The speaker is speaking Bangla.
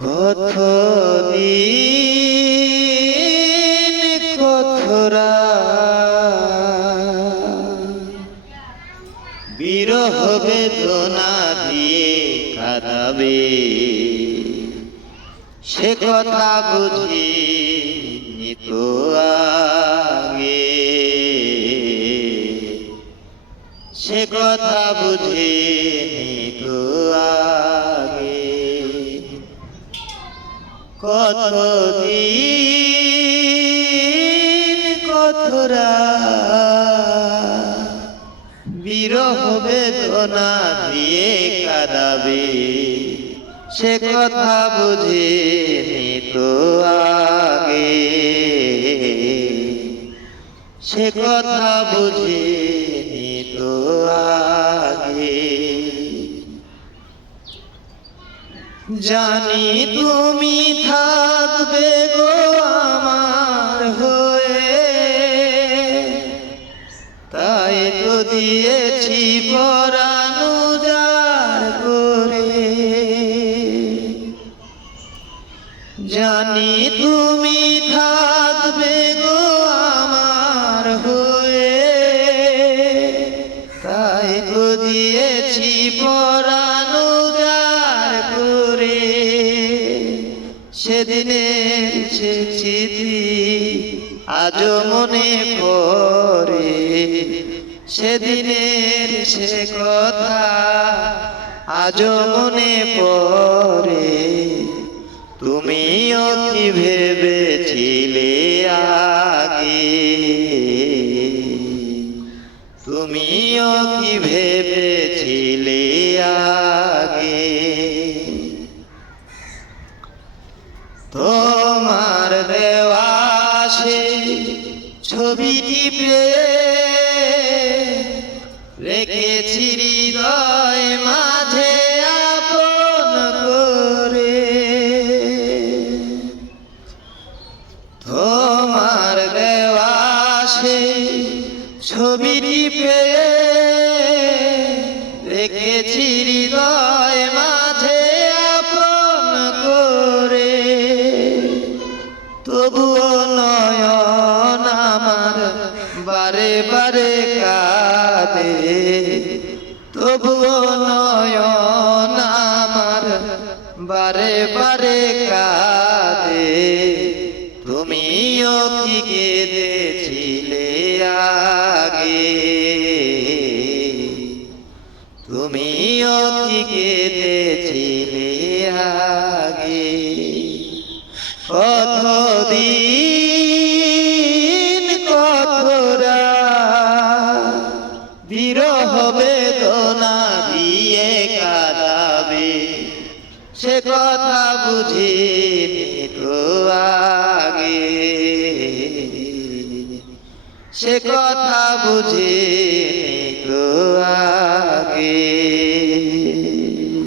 কতদিন কথরা বিরহ বেদনা দিয়ে কাঁদাবে, সে কথা বুঝিনি তো আগে, সে কথা বুঝিনি তো আগে। কতদিন কথরা বিরহ বেদনা দিয়ে কাঁদাবে, সে কথা বুঝিনি তো আগে, সে কথা বুঝিনি তো আগে। জানি তুমি থাকবে গো আমার হয়ে, তাই তো দিয়েছি পরাণ উজাড় করে। জানি তুমি থাকবে গো আমার হয়ে, তাই তো দিয়েছি পরাণ উজাড় করে। সেদিনের সে স্মৃতি আজও মনে পড়ে, সেদিনের সে কথা আজও মনে পড়ে। তুমিও কি ভেবেছিলে আগে, তুমিও কি ভেবেছিলে আগে। তোমার দেওয়া সে ছবিটি পেয়ে রেখেছি হৃদয় মাঝে আপন করে। তোমার দেওয়া সে ছবিটি পেয়ে রেখেছি হৃদয় মাঝে আপন করে। তবুও নয়ন আমার বারে বারে কাঁদে, তবুও নয়ন আমার বারে বারে কাঁদে। তুমিও কি কেঁদেছিলে আগে, তুমিও কি কেঁদেছিলে আগে। কতদিন কথরা বিরহ বেদনা দিয়ে কাঁদাবে, সে কথা বুঝিনি তো আগে, সে কথা বুঝিনি তো আগে।